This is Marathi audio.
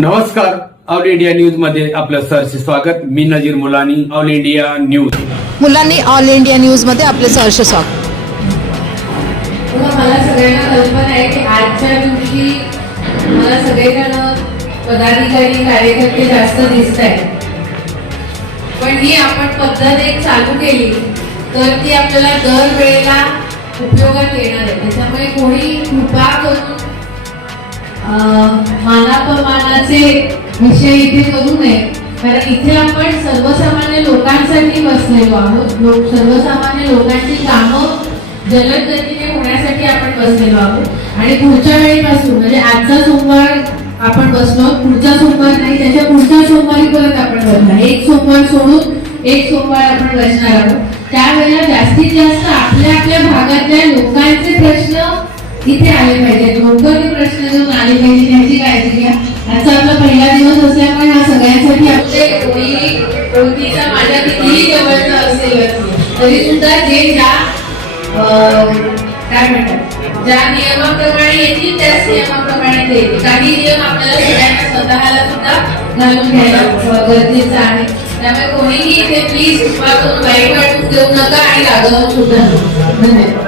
नमस्कार. ऑल इंडिया न्यूजमध्ये आपलं सरसे स्वागत. मी Nazir Mulani all India news. Mulani all India न्यूजमध्ये आपले सहर्ष स्वागत. मला सगळ्यांना कल्पना आहे की आजच्या दिवशी मला सगळेजण पदाधिकारी कार्यकर्ते जास्त दिसत आहेत पण ही आपण पद्धत एक चालू केली तर ती आपल्याला दर वेळेला उपयोगात येणार आहे. त्याच्यामुळे कोणी कृपा करून अं, मानापमानाचे विषय इथे करू नये. कारण इथे आपण सर्वसामान्य लोकांसाठी बसलेलो आहोत. लोक सर्वसामान्य लोकांची कामं जलद गतीने होण्यासाठी आपण बसलेलो आहोत. आणि पुढच्या वेळेपासून म्हणजे आजचा सोमवार आपण बसलो पुढचा सोमवार नाही त्याच्या पुढच्या सोमवारी परत आपण बसणार. एक सोमवार सोडून एक सोमवार आपण बसणार आहोत. त्यावेळेला जास्तीत जास्त आपल्या आपल्या भागातल्या लोकांचे प्रश्न इथे आले पाहिजेत. कोणी माझ्या कितीही जवळचा असेल तरी सुद्धा जे ज्या काय म्हणतात ज्या नियमाप्रमाणे येतील त्याच नियमाप्रमाणे ते येतील. काही नियम आपल्याला सगळ्यांना स्वतःला सुद्धा घालून घ्यायला गरजेचं आहे. त्यामुळे कोणीही इथे प्लीज कृपा करून वाईट वाटून देऊ नका आणि रागवून सुद्धा धन्यवाद.